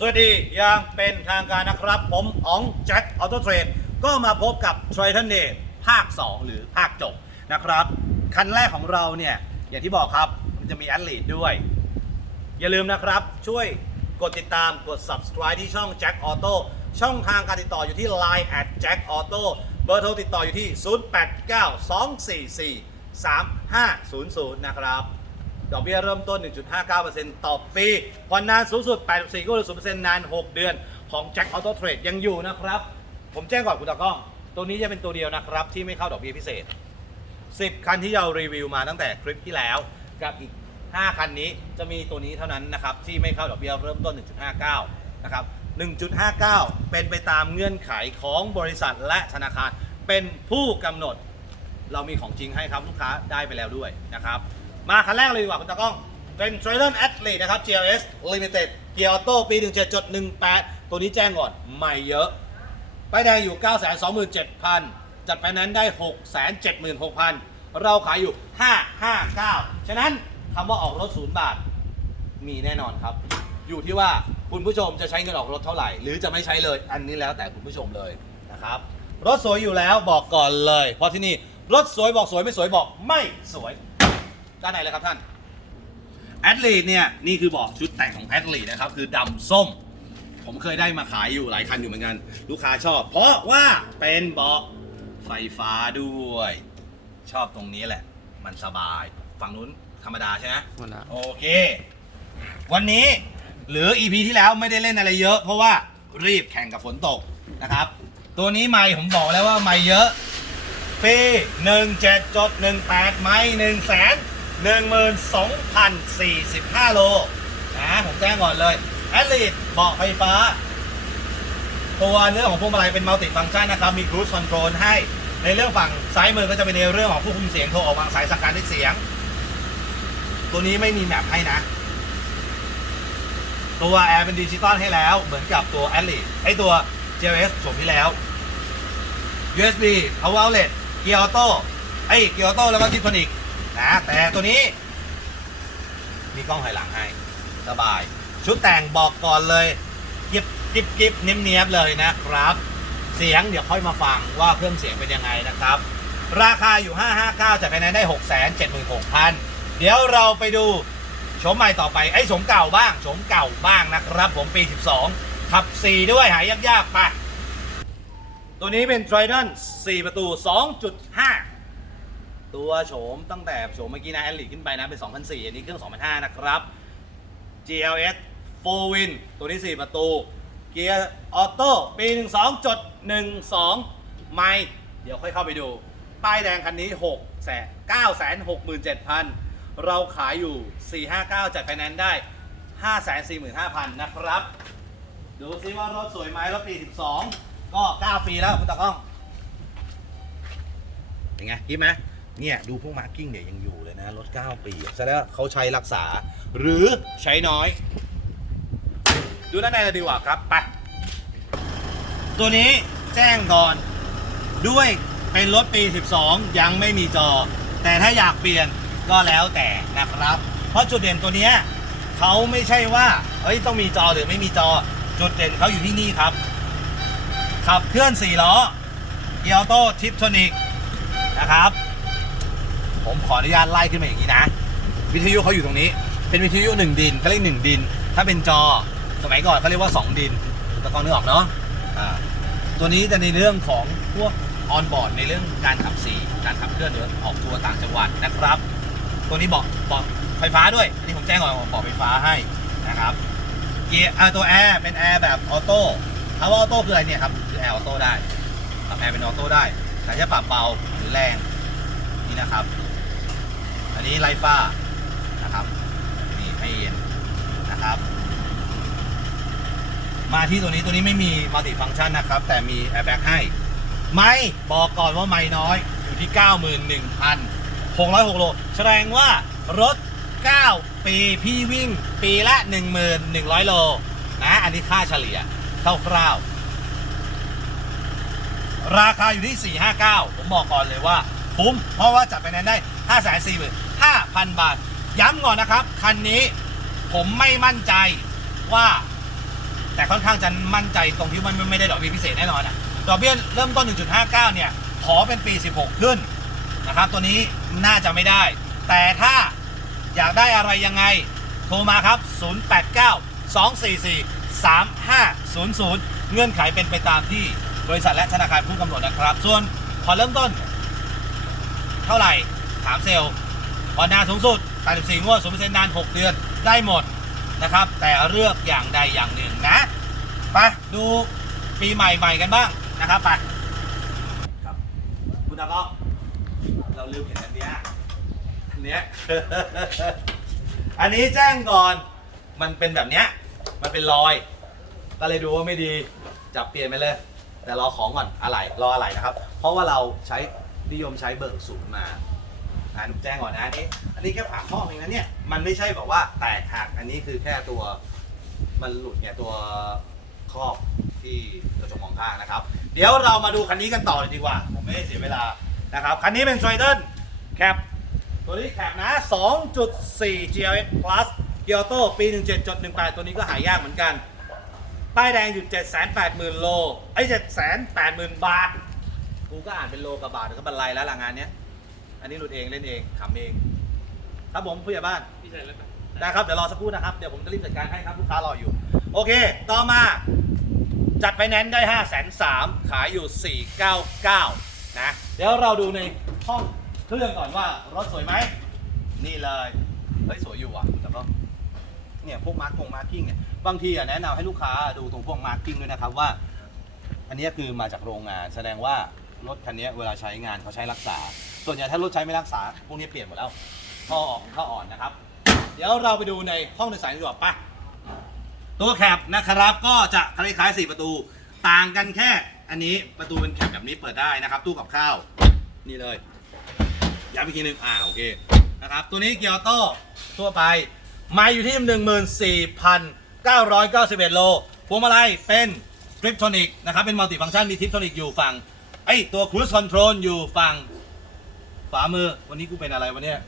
สวัสดีอย่างเป็นทางการนะครับ ผมอ๋องแจ็คออโต้เทรดก็มาพบกับ t r a d e r Day ภาค 2 หรือภาคจบนะครับ คันแรกของเราเนี่ย อย่างที่บอกครับ มันจะมีแอดลีดด้วย อย่าลืมนะครับ ช่วยกดติดตามกด subscribe ที่ช่อง Jack Auto ช่องทางการติดต่ออยู่ที่ Line at Jack Auto เบอร์โทรติดต่ออยู่ที่ 0892443500 นะครับ ดอกเบี้ยเริ่มต้น 1.59%ต่อปีผ่อนนานสูงสุด 84ก็0%นาน 6 เดือน ของ Jack Auto Trade ยังอยู่นะครับ ผมแจ้งก่อนคุณตากล้อง ตัวนี้จะเป็นตัวเดียวนะครับ ที่ไม่เข้าดอกเบี้ยพิเศษ 10 คันที่เรารีวิวมาตั้งแต่คลิปที่แล้ว กับอีก 5 คันนี้จะมีตัวนี้เท่านั้นนะครับ ที่ไม่เข้าดอกเบี้ยเริ่มต้น 1.59 นะครับ 1.59 เป็นไปตามเงื่อนไขของบริษัทและธนาคาร เป็นผู้กำหนด เรามีของจริงให้ครับลูกค้าได้ไปแล้วด้วยนะครับ มาคันแรกเลยดีกว่าคุณตากล้อง เป็น t r a d e r Athlete นะครับ GLS Limited เกียร์ออโต้ปี 17.18 ตัวนี้แจ้งก่อน ใหม่เยอะป้ายแดงอยู่ 927,000 จัดไฟแนนซ์ได้ 676,000 เราขายอยู่ 559 ฉะนั้นคำว่าออกรถศูนย์บาท มีแน่นอนครับ อยู่ที่ว่าคุณผู้ชมจะใช้เงินออกรถเท่าไหร่ หรือจะไม่ใช้เลย อันนี้แล้วแต่คุณผู้ชมเลยนะครับ รถสวยอยู่แล้วบอกก่อนเลย เพราะที่นี่รถสวยบอกสวยไม่สวยบอกไม่สวย ด้านไหนเลยครับท่านแอดลีดเนี่ยนี่คือเบอกชุดแต่งของแอดลีดนะครับคือดำส้ม ผมเคยได้มาขายอยู่หลายคันอยู่เหมือนกัน ลูกค้าชอบ เพราะว่าเป็นเบาะไฟฟ้าด้วย ชอบตรงนี้แหละ มันสบาย ฝั่งนู้นธรรมดาใช่ไหมธรรมดาโอเค วันนี้หรือ EP ที่แล้วไม่ได้เล่นอะไรเยอะ เพราะว่ารีบแข่งกับฝนตกนะครับ ตัวนี้ไม่ผมบอกแล้วว่าไม่เยอะปี 17.18 ไม้1แสน 12,045 โลนะผมแจ้งก่อนเลยแอดลีดเบาะไฟฟ้า ตัวเรื่องของพวงมาลัยเป็นมัลติฟัง c t ชันนะครับ มี cruise control ให้ในเรื่องฝั่งซ้ายมือก็จะเป็นในเรื่องของผู้คุมเสียงโทรออกวางสายสั่งการด้วยเสียง ตัวนี้ไม่มีแมปให้นะ ตัวแอร์เป็นดิจิตอลให้แล้ว เหมือนกับตัว a d l i ไอตัว GLS โฉมที่แล้ว USB Power Outlet เกียร์ออโต้ไอ้เกียร์ออโต้แล้วก็ทิฟนิก นะ แต่ตัวนี้ มีกล้องถอยหลังให้ สบาย ชุดแต่งบอกก่อนเลยกิบกิบกิบเนียบเนียบเลยนะครับ เสียงเดี๋ยวค่อยมาฟังว่าเครื่องเสียงเป็นยังไงนะครับ ราคาอยู่ 559จากไฟแนนซ์ได้ 676,000 เดี๋ยวเราไปดูโฉมใหม่ต่อไปไอ้โฉมเก่าบ้างโฉมเก่าบ้างนะครับ ผมปี 12 ขับ 4 ด้วยหายากๆไปตัวนี้เป็น Trident 4 ประตู 2.5 ตัวโฉมตั้งแต่โฉมเมื่อกี้นะแอลลีขึ้นไปนะ เป็น 2004 อันนี้เครื่อง 2005 นะครับ GLS 4 Win ตัวนี้ 4 ประตู เกียร์ออโต้ปี 12จด12 ไม่ เดี๋ยวค่อยเข้าไปดู ป้ายแดงคันนี้ 6 แสน9แสน67,000 เราขายอยู่ 459 จัดไฟแนนซ์ได้ 545,000 นะครับ ดูซิว่ารถสวยไหมรถปี 12 ก็ 9 ปีแล้วคุณตากล้องเป็นไงคิดไหม เนี่ยดูพวกมาร์กิ้งเนี่ยยังอยู่เลยนะรถ 9 ปีแสดงว่าเขาใช้รักษา หรือใช้น้อย ดูด้านในเลยดีกว่าครับไปตัวนี้แจ้งก่อน ด้วยเป็นรถปี 12 ยังไม่มีจอ แต่ถ้าอยากเปลี่ยนก็แล้วแต่นะครับ เพราะจุดเด่นตัวเนี้ยเขาไม่ใช่ว่าเอ้ยต้องมีจอหรือไม่มีจอจุดเด่นเขาอยู่ที่นี่ครับ ขับเคลื่อน4ล้อเกียร์ออโต้ทิปโทนิกนะครับ ผมขออนุญาตไล่ขึ้นมาอย่างนี้นะ วิทยุเขาอยู่ตรงนี้ เป็นวิทยุหนึ่งดินเขาเรียกหนึ่งดิน ถ้าเป็นจอสมัยก่อนเขาเรียกว่า 2 ดินตะกอนนึกออกเนาะอ่าตัวนี้จะในเรื่องของพวกออนบอร์ดในเรื่องการขับสีการขับเคลื่อนหรือออกทัวร์ต่างจังหวัดนะครับ ตัวนี้บอกบอกไฟฟ้าด้วย อันนี้ผมแจ้งก่อนบอกไฟฟ้าให้นะครับ เกียร์ตัวแอร์เป็นแอร์แบบออโต้คำว่าออโต้คืออะไรเนี่ยครับคือแอร์ออโต้ได้ปรับแอร์เป็นออโต้ได้แต่จะปรับเบาหรือแรงนี่นะครับ อันนี้ไลฟ้านะครับนี่ให้เย็นนะครับ มาที่ตัวนี้ตัวนี้ไม่มีมัลติฟัง c t ชันนะครับ แต่มีแอร์แบ็กให้ ไม่บอกก่อนว่าไม่น้อยอยู่ที่ 91,606โลแสดงว่ารถ 9 ปีพี่วิ่ง ปีละ 1,100 โลนะอันนี้ค่าเฉลี่ยคร่าวๆราคาอยู่ที่ 459 ผมบอกก่อนเลยว่าคุ้มเพราะว่าจัดไปนั้นได้ 5,000 บาท ย้ำก่อนนะครับ คันนี้ผมไม่มั่นใจว่า แต่ค่อนข้างจะมั่นใจตรงที่มันไม่ได้ดอกเบี้ยพิเศษแน่นอนอะดอกเบี้ยเริ่มต้น 1.59 เนี่ย ขอเป็นปี 16 ขึ้นนะครับ ตัวนี้น่าจะไม่ได้ แต่ถ้าอยากได้อะไรยังไง โทรมาครับ 089 244 3500 เงื่อนไขเป็นไปตามที่บริษัทและธนาคารผู้กำหนดนะครับ ส่วนพอเริ่มต้น เท่าไหร่ ถามเซลล์ ผ่อนนานสูงสุด 84 งวด0%นาน 6 เดือน ได้หมดนะครับ แต่เลือกอย่างใดอย่างหนึ่งนะไปดูปีใหม่ใหม่กันบ้างนะครับไปครับคุณตาก็เราลืมเห็นอันเนี้ยอันเนี้ย อันนี้แจ้งก่อน มันเป็นแบบเนี้ย มันเป็นรอย ก็เลยดูว่าไม่ดี จับเปลี่ยนไปเลย แต่รอของก่อน อะไร รออะไรนะครับ เพราะว่าเราใช้นิยมใช้เบิกศูนย์มา อ่าหนูแจ้งก่อนนะอันนี้ อันนี้แค่ฝาครอบเองนะเนี่ย มันไม่ใช่แบบว่าแตกหัก อันนี้คือแค่ตัว มันหลุดเนี่ยตัวครอบที่กระจกมองข้างนะครับ เดี๋ยวเรามาดูคันนี้กันต่อเลยดีกว่า ผมไม่ให้เสียเวลานะครับ คันนี้เป็น t r i d e n แคปตัวนี้แคปนะ 2.4 GLS Plus เกียวโตปี 17.18 ตัวนี้ก็หายากเหมือนกัน ป้ายแดงอยู่ 780,000 โลไอ้780,000 บาท กูก็อ่านเป็นโลกับบาทก็บรรลัยแล้วล่ะงานเนี้ย อันนี้หลุดเองเล่นเองขำเอง ครับผมผู้ใหญ่บ้าน พี่ชายแล้วกันได้ครับ เดี๋ยวรอสักครู่นะครับ เดี๋ยวผมจะรีบจัดการให้ครับ ลูกค้ารออยู่ โอเค ต่อมา จัดไฟแนนซ์ได้5 3 0 0 0ขายอยู่ 499 นะ เดี๋ยวเราดูในห้องเครื่องก่อนว่ารถสวยไหม นี่เลย เฮ้ย สวยอยู่อะแต่ก็เนี่ยพวกมาร์กงมาร์กิ้งเนี่ยบางทีอะแนะนำให้ลูกค้าดูตรงพวกมาร์กิ้งด้วยนะครับว่า อันนี้คือมาจากโรงงาน แสดงว่ารถคันนี้เวลาใช้งานเขาใช้รักษา ส่วนใหญ่ถ้ารถใช้ไม่รักษา พวกนี้เปลี่ยนหมดแล้วท่อออกท่ออ่อนนะครับ เดี๋ยวเราไปดูในห้องโดยสารดีกว่าปะตัวแคปนะครับก็จะคล้ายๆ4ประตู ต่างกันแค่อันนี้ประตูเป็นแคปแบบนี้เปิดได้นะครับ ตู้กับข้าว นี่เลยย้ำอีกทีหนึงอ่าโอเคนะครับ ตัวนี้เกียร์ออโต้ทั่วไปไมาอยู่ที่ 14,991 โลพวงมาลัยเป็นทริปโทนิกนะครับ เป็นมัลติฟังก์ชันมีทริปโทนิกอยู่ฝั่งไอตัวครู i คอนโทรลอยู่ฝั่ง ขวามือวันนี้กูเป็นอะไรวะเนี่ย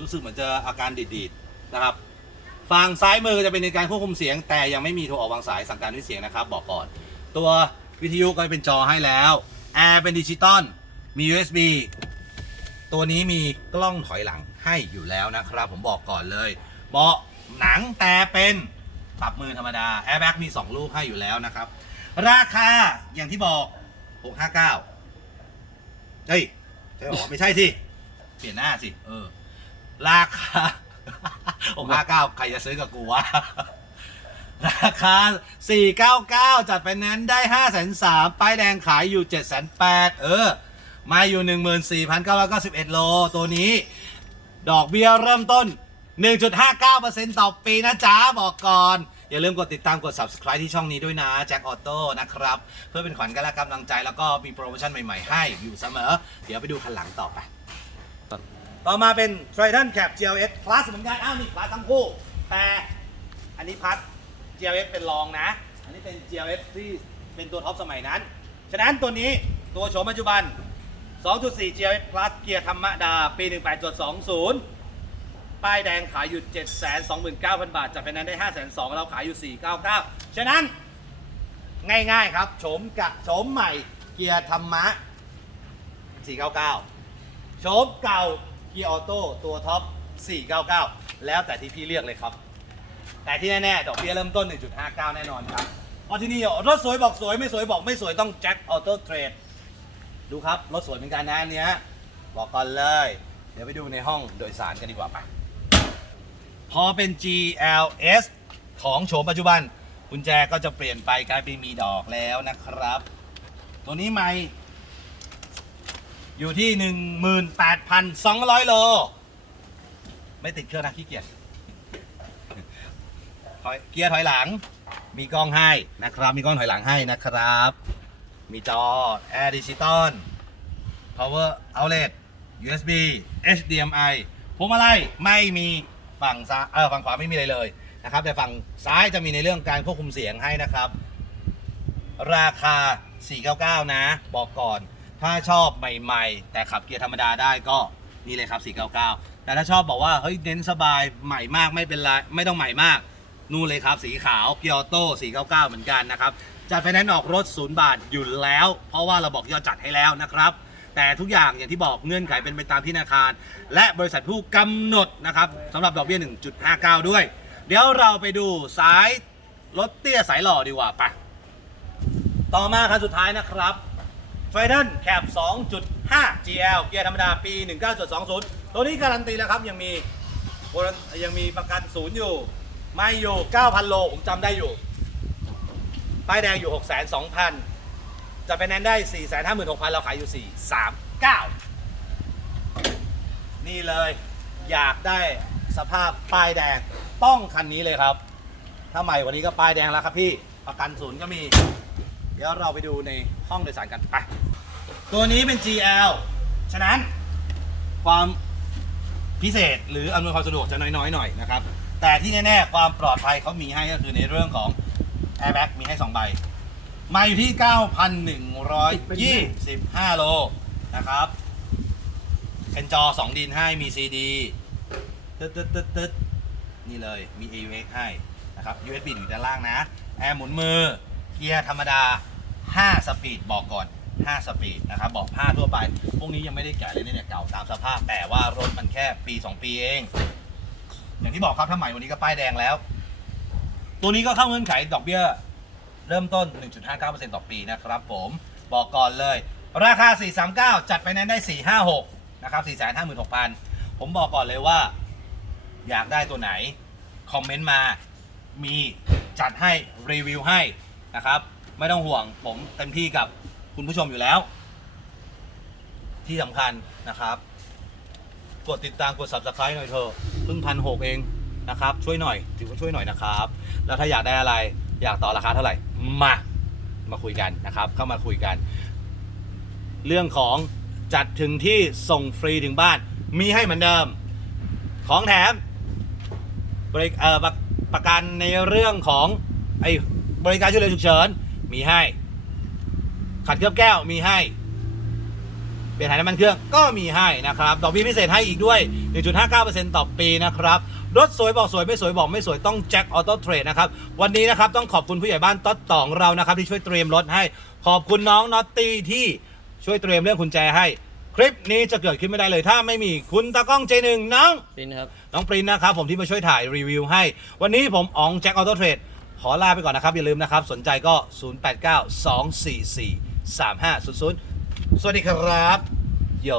รู้สึกเหมือนจะอาการดีดๆนะครับฝั่งซ้ายมือจะเป็นในการควบคุมเสียง แต่ยังไม่มีโทรออกวางสายสั่งการด้วยเสียงนะครับ บอกก่อน ตัววิทยุก็เป็นจอให้แล้วแอร์เป็นดิจิตอลมี USB ตัวนี้มีกล้องถอยหลังให้อยู่แล้วนะครับ ผมบอกก่อนเลยเบาะหนังแต่เป็นปรับมือธรรมดาแอร์แบ็กมี 2 ลูกให้อยู่แล้วนะครับ ราคาอย่างที่บอก 659เฮ้ย ช่หรอไม่ใช่สิเปลี่ยนหน้าสิ เออ ราคา6 5 9ใครจะซื้อกับกูวะ ราคา 499 จัดไฟแนนซ์ได้ 5 3 0 0 0ป้ายแดงขายอยู่ 7 8 0 0เออ มาอยู่ 14,991 โล ตัวนี้ ดอกเบี้ยเริ่มต้น 1.59%ต่อปีนะจ๊ะ บอกก่อน อย่าลืมกดติดตามกด subscribe ที่ช่องนี้ด้วยนะแจ็คออโต้นะครับ เพื่อเป็นขวัญกันและกำลังใจแล้วก็มีโปรโมชั่นใหม่ๆ ให้อยู่เสมอ เดี๋ยวไปดูคันหลังต่อไป ต่อมาเป็น Triton Cap GLS Plus เหมือนกันอ้าวนี่ Plus ทั้งคู่ แต่อันนี้พัด GLS เป็นรองนะ อันนี้เป็น GLS ที่เป็นตัวท็อปสมัยนั้น ฉะนั้นตัวนี้ตัวโฉมปัจจุบัน 2.4 GLS Plus เกียร์ธรรมดา ปี 18.20 ป้ายแดงขายอยู่ 729,000 บาท จัดไฟแนนซ์ได้ 5 2 0 0 0เราขายอยู่ 499 ฉะนั้นง่ายๆครับโฉมกะโฉมใหม่เกียร์ธรรมะ 499โฉมเก่าเกียร์ออโต้ตัวท็อป 499 แล้วแต่ที่พี่เรียกเลยครับ แต่ที่แน่ๆดอกเบี้ยเริ่มต้น 1.59 แน่นอนครับเพราะที่นี่รถสวยบอกสวยไม่สวยบอกไม่สวยต้องแจ็คออโต้เทรดดูครับ รถสวยเหมือนกันนะอันเนี้ยบอกก่อนเลย เดี๋ยวไปดูในห้องโดยสารกันดีกว่าไป พอเป็น GLS ของโฉมปัจจุบันกุญแจก็จะเปลี่ยนไปกลายเป็นมีดอกแล้วนะครับ ตัวนี้ไม่ อยู่ที่ 18,200 โล ไม่ติดเครื่องนะขี้เกียจเกียร์ถอยหลัง มีกล้องให้นะครับ มีกล้องถอยหลังให้นะครับ มีจอ Air Digital Power Outlet USB HDMI พวงมาลัยไม่มี ฝั่งซ้ายเออฝั่งขวาไม่มีอะไรเลยนะครับ แต่ฝั่งซ้ายจะมีในเรื่องการควบคุมเสียงให้นะครับ ราคา 499 นะ บอกก่อน ถ้าชอบใหม่ๆ แต่ขับเกียร์ธรรมดาได้ก็นี่เลยครับ 499 แต่ถ้าชอบบอกว่าเฮ้ยเน้นสบายใหม่มากไม่เป็นไรไม่ต้องใหม่มากนู่นเลยครับ สีขาวเกียร์โต้499 เหมือนกันนะครับจัดไฟแนนซ์ออกรถศูนย์บาทอยู่แล้ว เพราะว่าเราบอกยอดจัดให้แล้วนะครับ แต่ทุกอย่างอย่างที่บอกเงื่อนไขเป็นไปตามที่ธนาคาร และบริษัทผู้กำหนดนะครับสำหรับดอกเบี้ย 1.59 ด้วย เดี๋ยวเราไปดูสายรถเตี้ยสายหล่อดีกว่าไปต่อมาคันสุดท้ายนะครับไฟนันแคป2.5 GL เกียร์ธรรมดาปี 19.20 ตัวนี้การันตีแล้วครับ ยังมียังมีประกันศูนย์อยู่ ไม่อยู่ 9,000 โล ผมจำได้อยู่ ป้ายแดงอยู่6 2 0 0 0 จะไปแนนได้ 4 5 6 0 0 0 เราขายอยู่ 4 3 9 นี่เลย อยากได้สภาพป้ายแดงต้องคันนี้เลยครับ ถ้าใหม่กว่านี้ก็ป้ายแดงแล้วครับพี่ ประกันศูนย์ก็มี เดี๋ยวเราไปดูในห้องโดยสารกันไป ตัวนี้เป็น GL ฉะนั้นความพิเศษหรืออำนวยความสะดวกจะน้อยๆหน่อยนะครับ แต่ที่แน่ๆ ความปลอดภัยเขามีให้ก็คือในเรื่องของ Airbag มีให้ 2 ใบ มาอยู่ที่ 9,125 โลนะครับ เป็นจอ 2 ดินให้มี CD ตึ๊ดตึ๊ดตึ๊ดตึ๊ดนี่เลยมี AUX ให้นะครับ USB อยู่ด้านล่างนะ แอร์หมุนมือ เกียร์ธรรมดา 5 สปีดบอกก่อน 5 สปีดนะครับ บอกผ้าทั่วไป พวกนี้ยังไม่ได้แกะเลยเนี่ยเก่าตามสภาพ แต่ว่ารถมันแค่ปี 2 ปีเอง อย่างที่บอกครับถ้าใหม่วันนี้ก็ป้ายแดงแล้ว ตัวนี้ก็เข้าเงื่อนไขดอกเบี้ย เริ่มต้น 1.59%ต่อปีนะครับผมบอกก่อนเลย ราคา 439 จัดไปแนนได้ 456 นะครับ 456,000 ผมบอกก่อนเลยว่า อยากได้ตัวไหน คอมเมนต์มามีจัดให้รีวิวให้นะครับ ไม่ต้องห่วงผมเต็มที่กับคุณผู้ชมอยู่แล้ว ที่สำคัญนะครับ กดติดตามกด subscribe หน่อยเถอะเพิ่งพันหกเองนะครับ ช่วยหน่อยถือว่าช่วยหน่อยนะครับ แล้วถ้าอยากได้อะไรอยากต่อราคาเท่าไหร่ มามาคุยกันนะครับ เข้ามาคุยกัน เรื่องของจัดถึงที่ส่งฟรีถึงบ้าน มีให้เหมือนเดิม ของแถมบริเอ่อประประกันในเรื่องของไอ้บริการช่วยเหลือฉุกเฉินมีให้ ขัดเคลือบแก้วมีให้เปลี่ยนถ่ายน้ำมันเครื่องก็มีให้นะครับ ดอกเบี้ยพิเศษให้อีกด้วย 1.59%ต่อปีนะครับ รถสวยบอกสวยไม่สวยบอกไม่สวยต้องแจ็คออโต้เทรดนะครับ วันนี้นะครับต้องขอบคุณผู้ใหญ่บ้านต๊อดตองเรานะครับที่ช่วยเตรียมรถให้ ขอบคุณน้องน็อตตี้ที่ช่วยเตรียมเรื่องกุญแจให้ คลิปนี้จะเกิดขึ้นไม่ได้เลย ถ้าไม่มีคุณตากล้องเจหนึ่งน้อง ปินครับ น้องปรินนะครับผมที่มาช่วยถ่ายรีวิวให้ วันนี้ผมอ๋องแจ็คออโต้เทรดขอลาไปก่อนนะครับ อย่าลืมนะครับ สนใจก็ 089 244 3500 สวัสดีครับ โย